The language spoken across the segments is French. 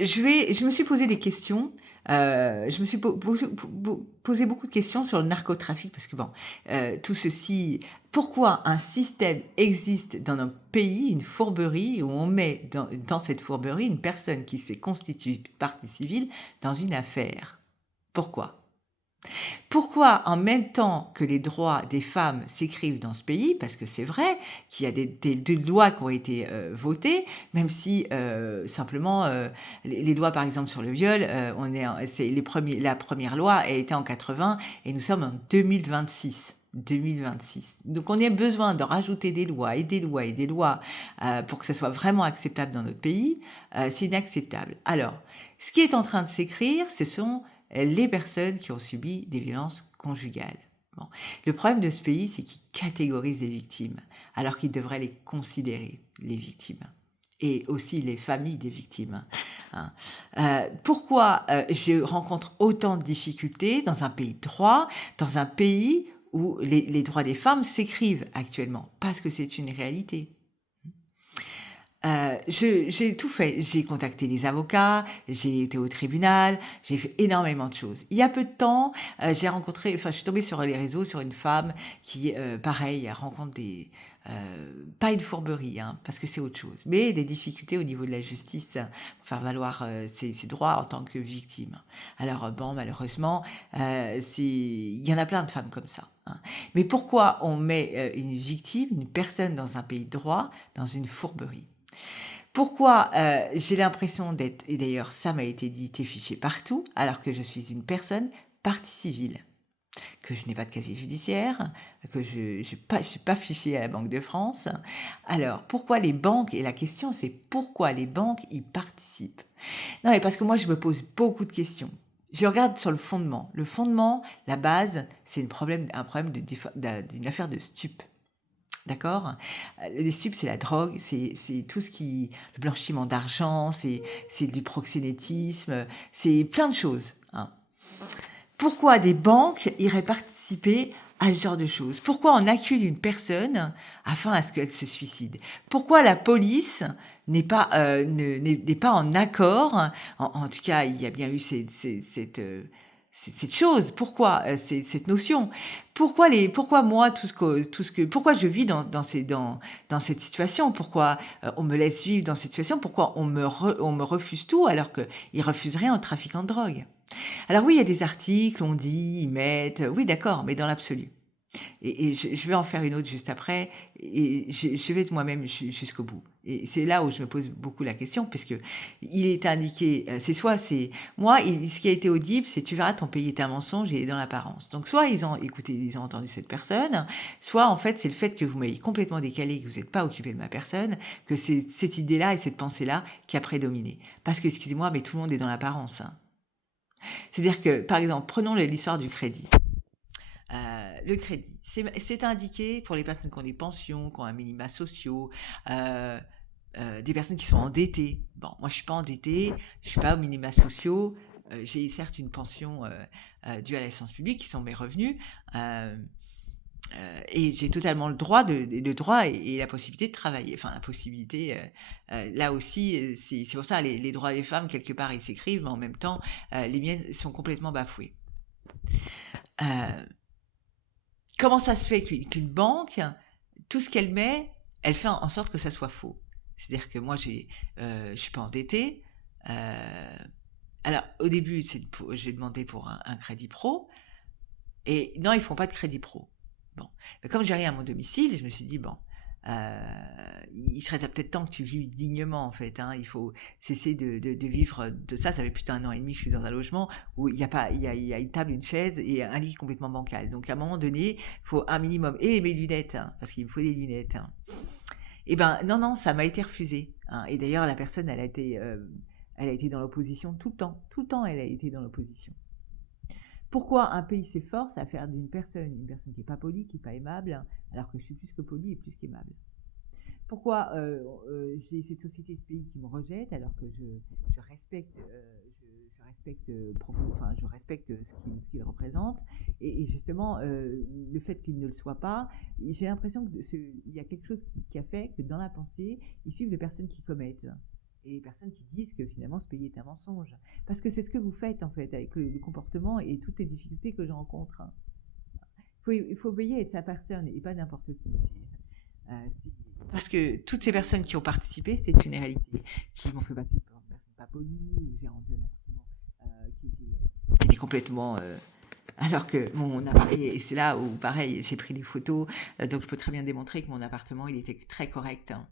Je me suis posé des questions. Je me suis posé beaucoup de questions sur le narcotrafic parce que bon, tout ceci, pourquoi un système existe dans notre pays, une fourberie où on met dans cette fourberie une personne qui s'est constituée partie civile dans une affaire? Pourquoi? Pourquoi, en même temps que les droits des femmes s'écrivent dans ce pays, parce que c'est vrai qu'il y a des lois qui ont été votées, même si simplement les lois, par exemple sur le viol, c'est la première loi a été en 80 et nous sommes en 2026. 2026. Donc on a besoin de rajouter des lois et des lois et des lois pour que ça soit vraiment acceptable dans notre pays. C'est inacceptable. Alors, ce qui est en train de s'écrire, ce sont les personnes qui ont subi des violences conjugales. Bon. Le problème de ce pays, c'est qu'il catégorise les victimes, alors qu'il devrait les considérer, les victimes. Et aussi les familles des victimes. Hein. Pourquoi je rencontre autant de difficultés dans un pays de droit, dans un pays où les droits des femmes s'écrivent actuellement? Parce que c'est une réalité. J'ai tout fait. J'ai contacté des avocats, j'ai été au tribunal, j'ai fait énormément de choses. Il y a peu de temps, je suis tombée sur les réseaux sur une femme qui, pareil, rencontre pas une fourberie, hein, parce que c'est autre chose, mais des difficultés au niveau de la justice pour faire valoir ses droits en tant que victime. Alors bon, malheureusement, il y en a plein de femmes comme ça. Hein. Mais pourquoi on met une victime, une personne dans un pays de droit, dans une fourberie? Pourquoi j'ai l'impression d'être, et d'ailleurs ça m'a été dit, t'es fiché partout, alors que je suis une personne partie civile, que je n'ai pas de casier judiciaire, que je suis pas fichée à la Banque de France. Alors, pourquoi les banques, et la question c'est pourquoi les banques y participent? Non mais parce que moi je me pose beaucoup de questions. Je regarde sur le fondement. Le fondement, la base, c'est un problème d'une affaire de stupes. D'accord? Les stupes, c'est la drogue, c'est tout ce qui le blanchiment d'argent, c'est du proxénétisme, c'est plein de choses, hein. Pourquoi des banques iraient participer à ce genre de choses? Pourquoi on accuse une personne afin à ce qu'elle se suicide? Pourquoi la police n'est pas en accord? En tout cas, il y a bien eu cette chose. Pourquoi cette notion? Pourquoi moi pourquoi je vis dans cette situation? Pourquoi on me laisse vivre dans cette situation? Pourquoi on me refuse tout alors qu'ils refuseraient un trafiquant de drogue? Alors oui, il y a des articles, on dit, ils mettent, oui d'accord, mais dans l'absolu. Et je vais en faire une autre juste après, et je vais être moi-même jusqu'au bout. Et c'est là où je me pose beaucoup la question, puisque il est indiqué, ce qui a été audible, c'est tu verras, ton pays est un mensonge et est dans l'apparence. Donc soit ils ont entendu cette personne, soit en fait c'est le fait que vous m'ayez complètement décalé, que vous n'êtes pas occupé de ma personne, que c'est cette idée-là et cette pensée-là qui a prédominé. Parce que, excusez-moi, mais tout le monde est dans l'apparence, hein. C'est-à-dire que, par exemple, prenons l'histoire du crédit. Le crédit, c'est indiqué pour les personnes qui ont des pensions, qui ont un minima sociaux, euh, des personnes qui sont endettées. Bon, moi je suis pas endettée, je suis pas aux minima sociaux, j'ai certes une pension due à la licence publique, qui sont mes revenus, euh, et j'ai totalement le droit et la possibilité de travailler. Enfin, la possibilité, là aussi, c'est pour ça, les droits des femmes, quelque part, ils s'écrivent, mais en même temps, les miennes sont complètement bafouées. Euh, Comment ça se fait qu'une banque, tout ce qu'elle met, elle fait en sorte que ça soit faux? C'est-à-dire que moi, je suis pas endettée. euh, alors, au début, j'ai demandé pour un crédit pro, et non, ils font pas de crédit pro. Bon, mais comme j'ai rien à mon domicile, je me suis dit bon, il serait peut-être temps que tu vives dignement en fait. Hein. Il faut cesser de vivre de ça. Ça fait plus d'un an et demi que je suis dans un logement où il y a pas, il y a une table, une chaise et un lit complètement bancal. Donc à un moment donné, il faut un minimum et mes lunettes, hein, parce qu'il me faut des lunettes. Hein. Et ben non, non, ça m'a été refusé. Hein. Et d'ailleurs, la personne, elle a été dans l'opposition tout le temps, elle a été dans l'opposition. Pourquoi un pays s'efforce à faire d'une personne une personne qui n'est pas polie, qui n'est pas aimable, alors que je suis plus que polie et plus qu'aimable? Pourquoi j'ai cette société, ce pays qui me rejette, alors que je respecte, je respecte, enfin, je respecte ce qu'il représente, et justement, le fait qu'il ne le soit pas, j'ai l'impression qu'il y a quelque chose qui a fait que dans la pensée, ils suivent les personnes qui commettent. et les personnes qui disent que finalement ce pays est un mensonge. Parce que c'est ce que vous faites en fait avec le comportement et toutes les difficultés que je rencontre, hein. Il faut veiller à être sa personne et pas n'importe qui. Parce que toutes ces personnes qui ont participé, c'est une réalité, qui m'ont fait passer pour une personne pas polie, ou j'ai rendu un appartement qui était complètement... alors que et c'est là où, pareil, j'ai pris des photos, donc je peux très bien démontrer que mon appartement, il était très correct, hein.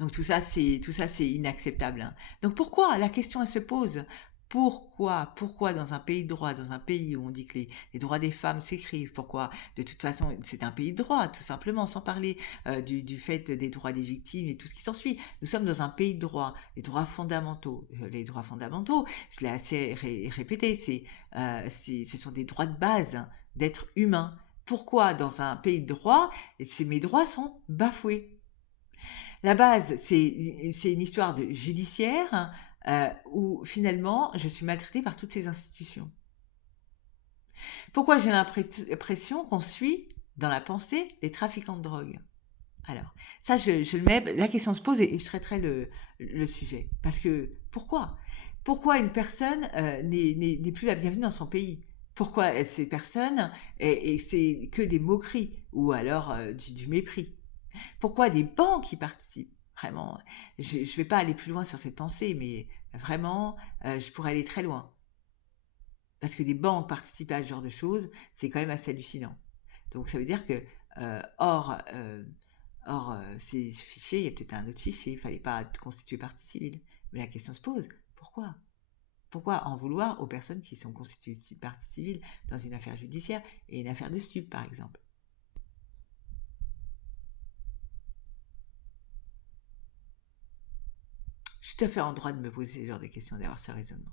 Donc tout ça, c'est inacceptable, hein. Donc pourquoi? La question, elle se pose. Pourquoi dans un pays de droit, dans un pays où on dit que les droits des femmes s'écrivent, pourquoi? De toute façon, c'est un pays de droit, tout simplement, sans parler du fait des droits des victimes et tout ce qui s'ensuit. Nous sommes dans un pays de droit, les droits fondamentaux. Les droits fondamentaux, je l'ai assez répété, ce sont des droits de base, hein, d'être humain. Pourquoi dans un pays de droit, mes droits sont bafoués? La base, c'est une histoire de judiciaire, où finalement je suis maltraitée par toutes ces institutions. Pourquoi j'ai l'impression qu'on suit dans la pensée les trafiquants de drogue? Alors, ça, je le mets, la question se pose et je traiterai le sujet. Parce que, pourquoi? Pourquoi une personne n'est plus la bienvenue dans son pays? Pourquoi ces personnes, et c'est que des moqueries ou alors du mépris? Pourquoi des banques y participent? Vraiment, je ne vais pas aller plus loin sur cette pensée, mais vraiment, je pourrais aller très loin. Parce que des banques participent à ce genre de choses, c'est quand même assez hallucinant. Donc ça veut dire que, ces fichiers, il y a peut-être un autre fichier, il ne fallait pas constituer partie civile. Mais la question se pose, pourquoi? Pourquoi en vouloir aux personnes qui sont constituées partie civile dans une affaire judiciaire et une affaire de stup, par exemple? Je suis tout à fait en droit de me poser ce genre de questions, d'avoir ce raisonnement.